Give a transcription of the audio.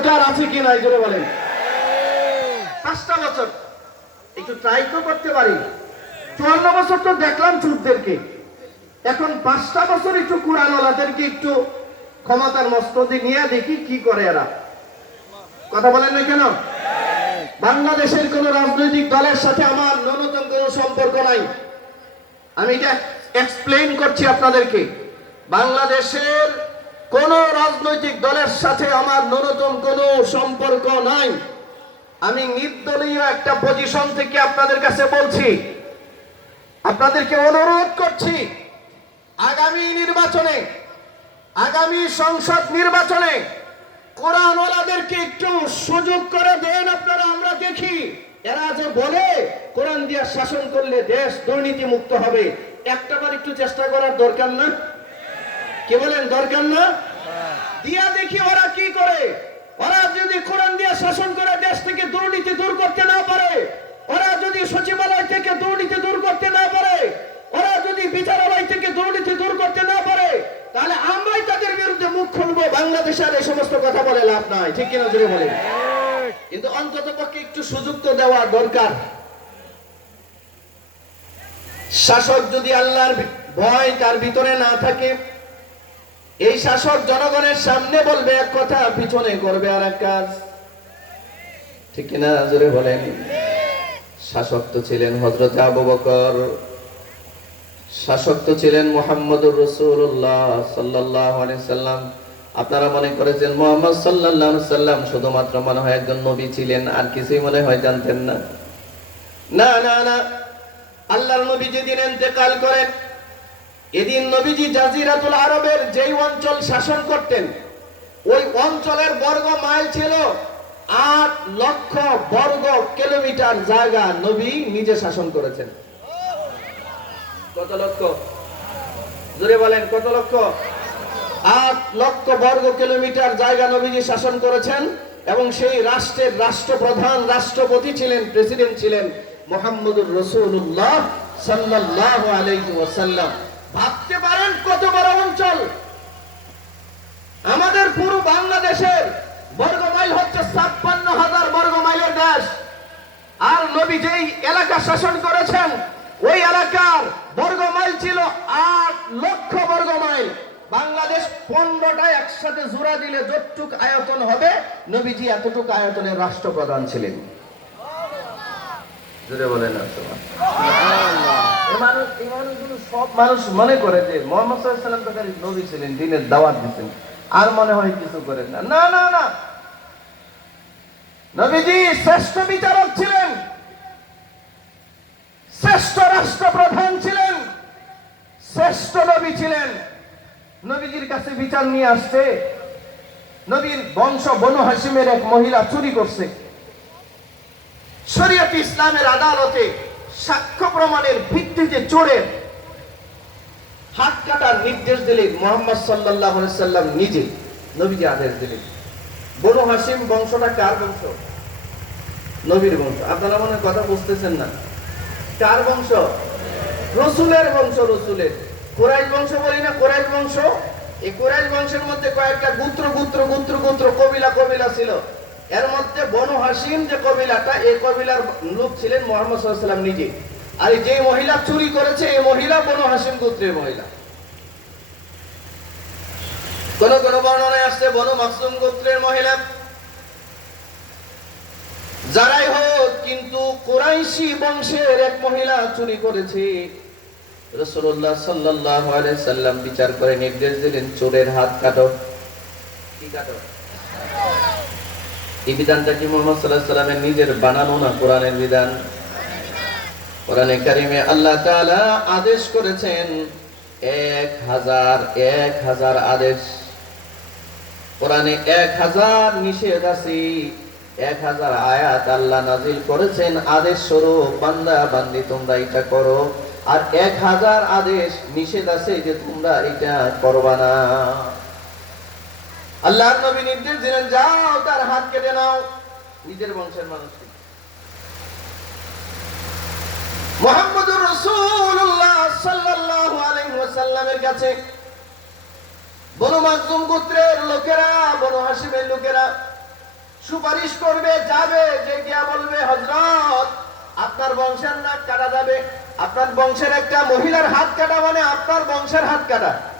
দরকার আছে কি নাই, জোরে বলেন। পাঁচটা বছর। একটু ট্রাই তো করতে পারি। চুয়ান্ন বছর তো দেখলাম চুরদেরকে। এখন পাঁচটা বছর একটু কুরআনওয়ালাদেরকে একটু ক্ষমতার মস্তদি নিয়ে দেখি কি করে এরা। কথা বলেন না কেন? বাংলাদেশের কোন রাজনৈতিক দলের সাথে আমার ন্যূনতম কোনো সম্পর্ক নাই। আমি এটা এক্সপ্লেইন করছি আপনাদেরকে। বাংলাদেশের কোন রাজনৈতিক দলের সাথে আমার ন্যূনতম কোনো সম্পর্ক নাই। আমি নির্দলীয় একটা পজিশন থেকে আপনাদের কাছে বলছি। আপনাদেরকে অনুরোধ করছি, আগামী নির্বাচনে, আগামী সংসদ নির্বাচনে কোরআনওয়ালাদেরকে একটু সুযোগ করে দেন আপনারা, আমরা দেখি। এরা যে বলে, কোরআন দিয়া শাসন করলে দেশ দুর্নীতি মুক্ত হবে। একটাবার একটু চেষ্টা করার দরকার না? কে বলেন, দরকার না? দিয়া দেখি ওরা কি করে। ওরা যদি কোরআন দিয়া শাসন করে দেশ থেকে দুর্নীতি দূর করতে না পারে, ওরা যদি সচিবালয় থেকে দুর্নীতি দূর করতে না পারে, ওরা যদি বিচারালয় থেকে দুর্নীতি দূর করতে না পারে, তাহলে আমরাই তাদের বিরুদ্ধে মুখ খুলবো বাংলাদেশের এই সমস্ত কথা বলে লাভ নাই। ঠিক কিনা জুড়ে বলে কিন্তু অন্তত পক্ষে একটু সুযোগ তো দেওয়া দরকার। শাসক যদি আল্লাহর ভয় তার ভিতরে না থাকে এই শাসক জনগণের সামনে বলবে, এক কথা পিছনে করবে আর এক কাজ। ঠিক কিনা জোরে বলেন? শাসক তো ছিলেন হজরত আবু বকর, শাসক তো ছিলেন মোহাম্মদুর রসুল্লাহ সাল্লাহ সাল্লাম। আপনারা মনে করেছেন মোহাম্মদ সাল্লাহ সাল্লাম শুধুমাত্র মনে হয় একজন নবী ছিলেন, আর কিছুই মনে হয় জানতেন না। না না না। আল্লাহর নবী যেদিন ইন্তেকাল করেন এদিন নবীজি জাজিরাতুল আরবের যেই অঞ্চল শাসন করতেন, ওই অঞ্চলের বর্গ মাইল ছিল আট লক্ষ বর্গ কিলোমিটার জায়গা নবী নিজে শাসন করেছেন। কত লক্ষ? জোরে বলেন, কত লক্ষ? আট লক্ষ বর্গ কিলোমিটার জায়গা নবীজি শাসন করেছেন এবং সেই রাষ্ট্রের রাষ্ট্রপ্রধান রাষ্ট্রপতি ছিলেন, প্রেসিডেন্ট ছিলেন মোহাম্মদুর রসুল্লাহ সাল্লাল্লাহু আলাইহি ওয়াসাল্লাম। ভাবতে পারেন কত বড় অঞ্চল? আমাদের পুরো বাংলাদেশের বর্গ মাইল হচ্ছে ছাপ্পান্ন হাজার বর্গ মাইলের দেশ। আর নবী যেই এলাকা শাসন করেছেন, ওই এলাকার বর্গ মাইল ছিল আট লক্ষ বর্গ মাইল বাংলাদেশ পনেরোটা একসাথে জোড়া দিলে যতটুক আয়তন হবে, নবীজি এতটুক আয়তনের রাষ্ট্রপ্রধান ছিলেন। জোরে বলেন। এ সব মানুষ মনে করে যে মোহাম্মদ ছিলেন, দিনের দাওয়াত দিতেন। আর মনে হয় কিছু করেন না। না না না। নবীজি শ্রেষ্ঠ বিচারক ছিলেন। শ্রেষ্ঠ রাষ্ট্রপ্রধান ছিলেন। শ্রেষ্ঠ নবী ছিলেন। নবীজির কাছে বিচার নিয়ে আসছে। নবীর বংশ বনু হাসিমের এক মহিলা চুরি করছে। শরীয়ত ইসলামের আদালতে সাক্ষ্য প্রমাণের ভিত্তিতে চোরের হাত কাটার নির্দেশ দিলেন মোহাম্মদ সাল্লাহ সাল্লাম নিজে নবীজি আদেশ দিলেন। বনু হাসিম বংশটা কার বংশ? নবীর বংশ। আপনারা মনে কথা বুঝতেছেন না। কার বংশ? রসুলের বংশ, রসুলের। কোরাইশ বংশ বলি না, কোরাইশ বংশ? এই কোরাইশ বংশের মধ্যে কয়েকটা গুত্র গুত্র গুত্র গুত্র, কবিলা কবিলা ছিল। এর মধ্যে বনু হাসিম যে কবিলাটা এই কবিলার লোক ছিলেন মোহাম্মদ ওয়াসাল্লাম নিজে। আর যে মহিলা চুরি করেছে, এই মহিলা বনু হাসিম গোত্রের মহিলা। কোন কোন বর্ণনায় আসছে বনু মাকসুম গোত্রের মহিলা। যারাই হোক, কিন্তু কোরাইশি বংশের এক মহিলা চুরি করেছে। রসুল্লাহ সাল্লাহ সাল্লাম বিচার করে নির্দেশ দিলেন, চোরের হাত কাটো। কি কাটো? এই বিধানটা কি মোহাম্মদ সাল্লাহ সাল্লামের নিজের বানানো না কোরআনের বিধান? কোরআনে কারিমে আল্লাহ তাআলা আদেশ করেছেন, এক হাজার এক হাজার আদেশ। কোরআনে এক হাজার নিষেধ আছে, এক হাজার আয়াত আল্লাহ নাজিল করেছেন, আদেশ স্বরূপ, বান্দা বান্দি তোমরা এটা করো। আর এক হাজার আদেশ নিষেধ আছে যে তোমরা এটা করবা না। আল্লাহর নবী নির্দেশ দিলেন, যাও, তার হাত কেটে নাও। নিজের বংশের মানুষকে। মোহাম্মদুর রাসূলুল্লাহ সাল্লাল্লাহু আলাইহি ওয়াসাল্লামের কাছে বনু মাকজুম গোত্রের লোকেরা, বনু হাসিমের লোকেরা সুপারিশ করবে, যাবে, যে গিয়া বলবে হজরত আপনার বংশের নাক কাটা যাবে। আপনার বংশের একটা মহিলার হাত কাটা মানে আপনার বংশের হাত কাটা।